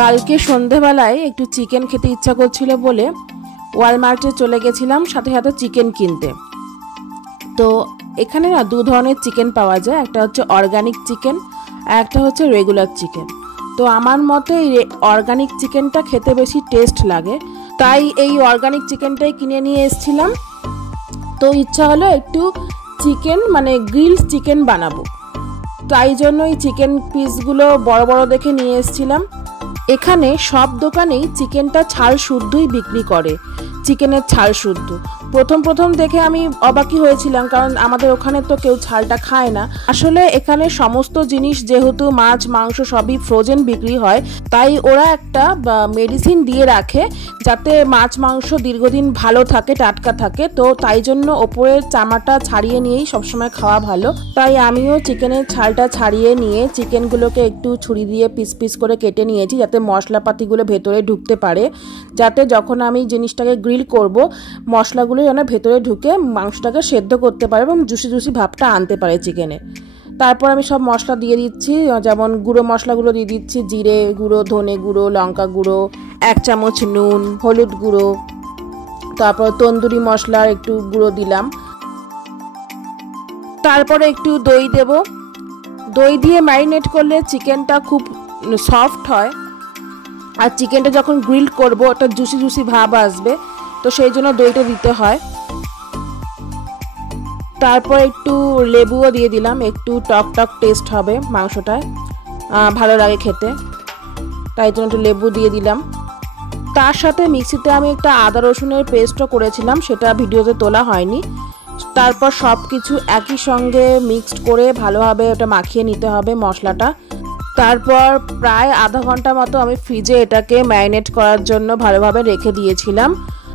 কালকে সন্ধেবেলায় একটু চিকেন খেতে ইচ্ছা করছিল বলে ওয়ালমার্টে চলে গেছিলাম সাথে সাথে চিকেন কিনতে। তো এখানে না দু ধরনের চিকেন পাওয়া যায়, একটা হচ্ছে অর্গানিক চিকেন আর একটা হচ্ছে রেগুলার চিকেন। তো আমার মতে এই অর্গানিক চিকেনটা খেতে বেশি টেস্ট লাগে, তাই এই অর্গানিক চিকেনটাই কিনে নিয়ে এসেছিলাম। তো ইচ্ছা হলো একটু চিকেন মানে গ্রিল চিকেন বানাবো, তাই জন্য এই চিকেন পিসগুলো বড় বড় দেখে নিয়ে এসেছিলাম। এখানে সব দোকানেই চিকেনটা ছাল শুদ্ধই বিক্রি করে, চিকেনের ছাল শুদ্ধ। প্রথম দেখে আমি অবাকই হয়েছিলাম, কারণ আমাদের ওখানে তো কেউ ছালটা খায় না। আসলে এখানে সমস্ত জিনিস যেহেতু মাছ মাংস সবই ফ্রোজেন বিক্রি হয়, তাই ওরা একটা মেডিসিন দিয়ে রাখে যাতে মাছ মাংস দীর্ঘদিন ভালো থাকে, টাটকা থাকে। তো তাই জন্য ওপরের চামাটা ছাড়িয়ে নিয়েই সবসময় খাওয়া ভালো। তাই আমিও চিকেনের ছালটা ছাড়িয়ে নিয়ে চিকেনগুলোকে একটু ছুরি দিয়ে পিস পিস করে কেটে নিয়েছি, যাতে মশলাপাতিগুলো ভেতরে ঢুকতে পারে, যাতে যখন আমি জিনিসটাকে গ্রিল করব মশলাগুলো যেন ভেতরে ঢুকে মাংসটাকে সেদ্ধ করতে পারে এবং জুসি জুসি ভাবটা আনতে পারে চিকেনে। তারপর আমি সব মশলা দিয়ে দিচ্ছি, যেমন গুঁড়ো মশলাগুলো দিয়ে দিচ্ছি, জিরে গুঁড়ো, ধনে গুঁড়ো, লঙ্কা গুঁড়ো, 1 চামচ নুন, হলুদ গুঁড়ো, তারপর তন্দুরি মশলার একটু গুঁড়ো দিলাম। তারপরে একটু দই দেব। দই দিয়ে ম্যারিনেট করলে চিকেনটা খুব সফট হয়, আর চিকেনটা যখন গ্রিল করব ওটা জুসি জুসি ভাব আসবে, তো সেই জন্য দইটা দিতে হয়। তারপর একটু লেবুও দিয়ে দিলাম, একটু টক টক টেস্ট হবে মাংসটায়, ভালো লাগে খেতে, তাই জন্য একটু লেবু দিয়ে দিলাম। তার সাথে মিক্সিতে আমি একটা আদা রসুনের পেস্টও করেছিলাম, সেটা ভিডিওতে তোলা হয়নি। তারপর সব কিছু একই সঙ্গে মিক্সড করে ভালোভাবে ওটা মাখিয়ে নিতে হবে মশলাটা। তারপর প্রায় আধা ঘন্টা মতো আমি ফ্রিজে এটাকে ম্যারিনেট করার জন্য ভালোভাবে রেখে দিয়েছিলাম।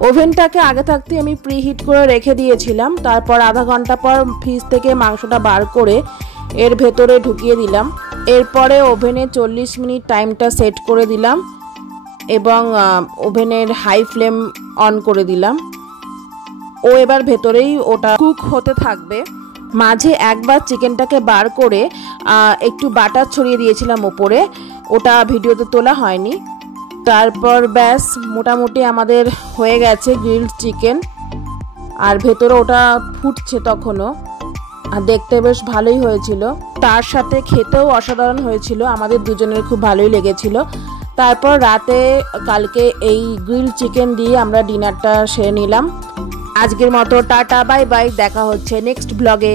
ওভেনটাকে আগে থাকতে আমি প্রিহিট করে রেখে দিয়েছিলাম। তারপর আধা ঘন্টা পর ফ্রিজ থেকে মাংসটা বার করে এর ভেতরে ঢুকিয়ে দিলাম। এরপরে ওভেনে 40 মিনিট টাইমটা সেট করে দিলাম এবং ওভেনের হাই ফ্লেম অন করে দিলাম। ও এবার ভেতরেই ওটা কুক হতে থাকবে। মাঝে একবার চিকেনটাকে বার করে একটু বাটার ছড়িয়ে দিয়েছিলাম ওপরে, ওটা ভিডিওতে তোলা হয়নি। তারপর ব্যাস মোটামুটি আমাদের হয়ে গেছে গ্রিলড চিকেন, আর ভেতরে ওটা ফুটছে তখনও, আর দেখতে বেশ ভালোই হয়েছিল। তার সাথে খেতেও অসাধারণ হয়েছিল, আমাদের দুজনের খুব ভালোই লেগেছিল। তারপর রাতে কালকে এই গ্রিলড চিকেন দিয়ে আমরা ডিনারটা সেরে নিলাম। আজকের মতো টাটা, বাই বাই, দেখা হচ্ছে নেক্সট ব্লগে।